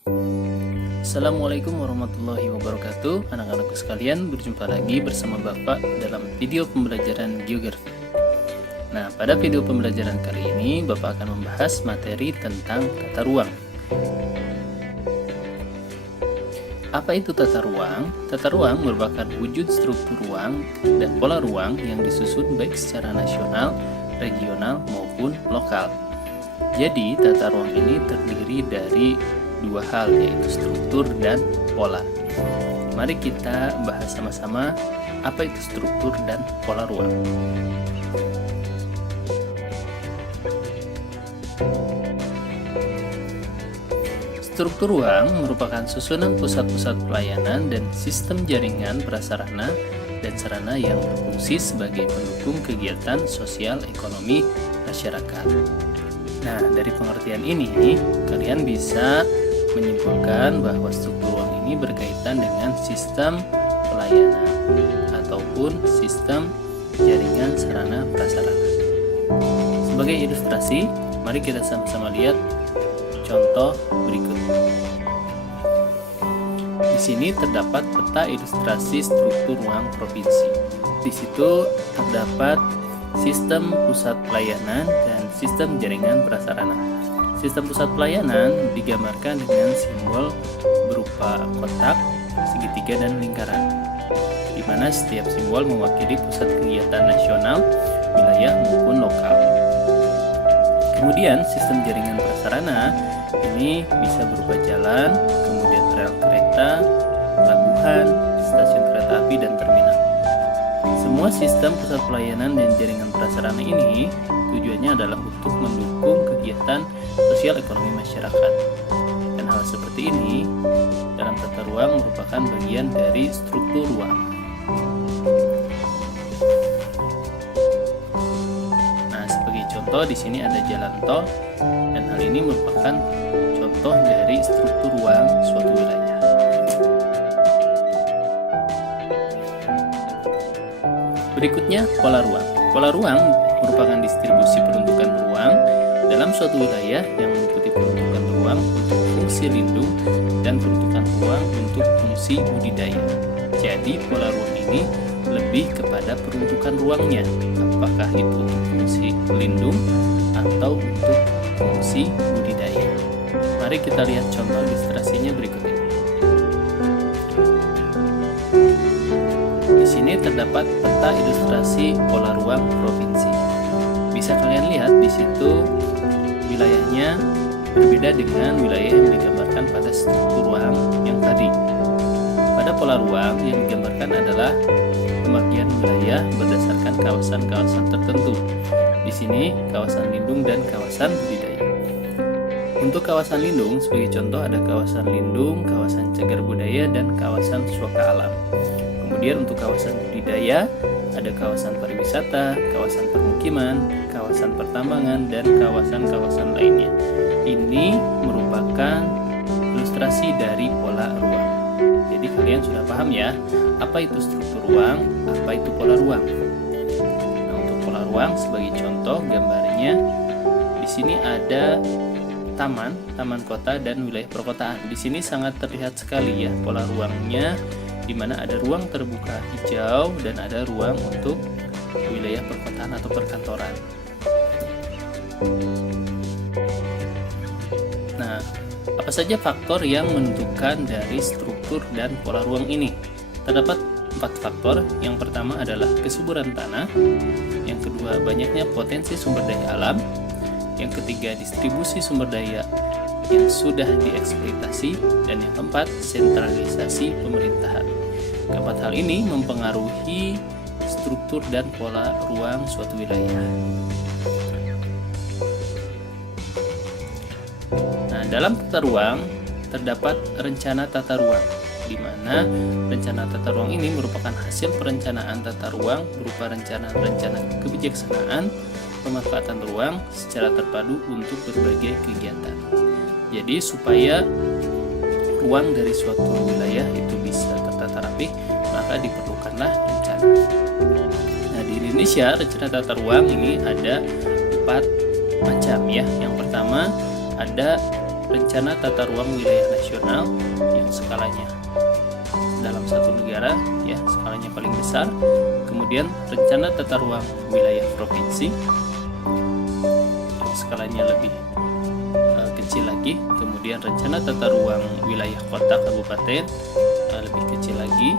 Assalamualaikum warahmatullahi wabarakatuh. Anak-anakku sekalian, berjumpa lagi bersama Bapak dalam video pembelajaran geografi. Nah, pada video pembelajaran kali ini Bapak akan membahas materi tentang tata ruang. Apa itu tata ruang? Tata ruang merupakan wujud struktur ruang dan pola ruang yang disusun baik secara nasional, regional maupun lokal. Jadi, tata ruang ini terdiri dari dua hal, yaitu struktur dan pola. Mari kita bahas sama-sama apa itu struktur dan pola ruang. Struktur ruang merupakan susunan pusat-pusat pelayanan dan sistem jaringan prasarana dan sarana yang berfungsi sebagai pendukung kegiatan sosial ekonomi masyarakat. Nah, dari pengertian ini, kalian bisa menyimpulkan bahwa struktur ruang ini berkaitan dengan sistem pelayanan ataupun sistem jaringan sarana prasarana. Sebagai ilustrasi, mari kita sama-sama lihat contoh berikut. Di sini terdapat peta ilustrasi struktur ruang provinsi. Di situ terdapat sistem pusat pelayanan dan sistem jaringan prasarana. Sistem pusat pelayanan digambarkan dengan simbol berupa kotak, segitiga, dan lingkaran, di mana setiap simbol mewakili pusat kegiatan nasional, wilayah, maupun lokal. Kemudian sistem jaringan prasarana ini bisa berupa jalan, kemudian rel kereta, pelabuhan, stasiun kereta api, dan terminal. Semua sistem pusat pelayanan dan jaringan prasarana ini tujuannya adalah untuk mendukung kegiatan sosial ekonomi masyarakat. Dan hal seperti ini dalam tata ruang merupakan bagian dari struktur ruang. Nah, sebagai contoh di sini ada jalan tol, dan hal ini merupakan contoh dari struktur ruang suatu wilayah. Berikutnya, pola ruang. Pola ruang merupakan distribusi peruntukan ruang dalam suatu wilayah yang meliputi peruntukan ruang untuk fungsi lindung dan peruntukan ruang untuk fungsi budidaya. Jadi, pola ruang ini lebih kepada peruntukan ruangnya, apakah itu untuk fungsi lindung atau untuk fungsi budidaya. Mari kita lihat contoh ilustrasinya berikut ini. Di sini terdapat peta ilustrasi pola ruang provinsi. Bisa kalian lihat di situ wilayahnya berbeda dengan wilayah yang digambarkan pada struktur ruang yang tadi. Pada pola ruang yang digambarkan adalah pembagian wilayah berdasarkan kawasan-kawasan tertentu. Di sini kawasan lindung dan kawasan budidaya. Untuk kawasan lindung sebagai contoh ada kawasan lindung, kawasan cagar budaya, dan kawasan suaka alam. Kemudian untuk kawasan budidaya ada kawasan pariwisata, kawasan permukiman, kawasan pertambangan, dan kawasan-kawasan lainnya. Ini merupakan ilustrasi dari pola ruang. Jadi kalian sudah paham ya, apa itu struktur ruang, apa itu pola ruang. Nah, untuk pola ruang sebagai contoh gambarnya di sini ada taman kota dan wilayah perkotaan. Di sini sangat terlihat sekali ya pola ruangnya, di mana ada ruang terbuka hijau dan ada ruang untuk wilayah perkotaan atau perkantoran. Nah, apa saja faktor yang menentukan dari struktur dan pola ruang ini? Terdapat 4 faktor. Yang pertama adalah kesuburan tanah, yang kedua banyaknya potensi sumber daya alam, yang ketiga distribusi sumber daya yang sudah dieksploitasi, dan yang keempat sentralisasi pemerintahan. Keempat hal ini mempengaruhi struktur dan pola ruang suatu wilayah. Nah, dalam tata ruang terdapat rencana tata ruang, di mana rencana tata ruang ini merupakan hasil perencanaan tata ruang berupa rencana-rencana kebijaksanaan pemanfaatan ruang secara terpadu untuk berbagai kegiatan. Jadi supaya ruang dari suatu wilayah itu bisa tertata rapi, maka diperlukanlah rencana. Nah, di Indonesia rencana tata ruang ini ada 4 macam ya. Yang pertama ada rencana tata ruang wilayah nasional yang skalanya dalam satu negara ya skalanya paling besar, kemudian rencana tata ruang wilayah provinsi yang skalanya lebih kecil lagi, kemudian rencana tata ruang wilayah kota kabupaten lebih kecil lagi,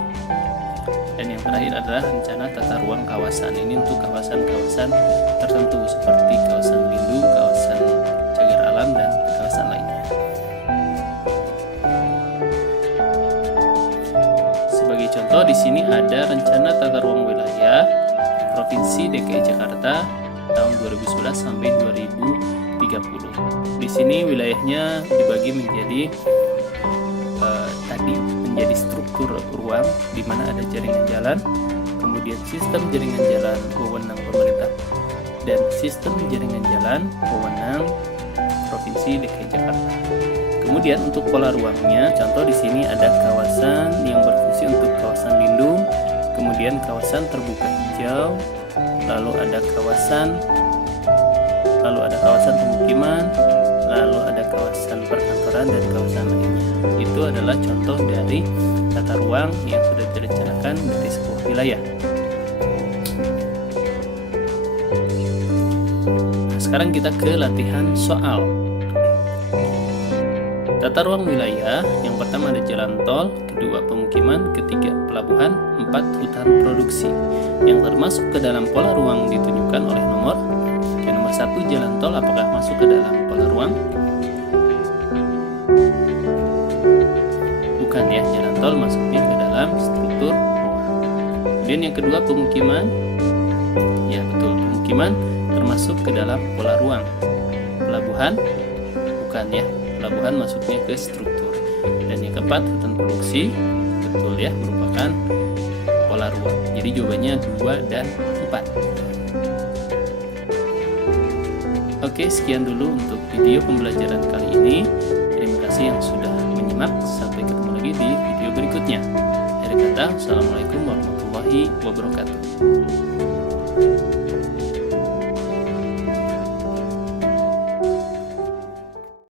dan yang terakhir adalah rencana tata ruang kawasan. Ini untuk kawasan-kawasan tertentu seperti kawasan lindung, kawasan cagar alam, dan kawasan lainnya. Sebagai contoh di sini ada rencana tata ruang wilayah Provinsi DKI Jakarta tahun 2011 sampai 2030. Di sini wilayahnya dibagi menjadi tadi menjadi struktur ruang di mana ada jaringan jalan, kemudian sistem jaringan jalan wewenang pemerintah dan sistem jaringan jalan wewenang Provinsi DKI Jakarta. Kemudian untuk pola ruangnya, contoh di sini ada kawasan yang berfungsi untuk kawasan lindung, kemudian kawasan terbuka hijau, lalu ada kawasan pemukiman, lalu ada kawasan perkantoran dan kawasan lainnya. Itu adalah contoh dari tata ruang yang sudah direncanakan dari sebuah wilayah. Nah, sekarang kita ke latihan soal. Tata ruang wilayah, yang pertama ada jalan tol, kedua pemukiman, ketiga pelabuhan, 4 hutan produksi. Yang termasuk ke dalam pola ruang ditunjukkan oleh nomor. Yang nomor 1 jalan tol, apakah masuk ke dalam pola ruang? Bukan ya, jalan tol masuknya ke dalam struktur ruang. Kemudian yang kedua pemukiman, ya betul, pemukiman termasuk ke dalam pola ruang. Pelabuhan, bukan ya, pelabuhan masuknya ke struktur. Dan yang keempat hutan produksi, betul ya, merupakan pola ruang. Jadi jawabannya 2 dan 4. Oke, sekian dulu untuk video pembelajaran kali ini. Terima kasih yang sudah menyimak. Sampai ketemu lagi di video berikutnya. Akhir kata, Assalamualaikum warahmatullahi wabarakatuh.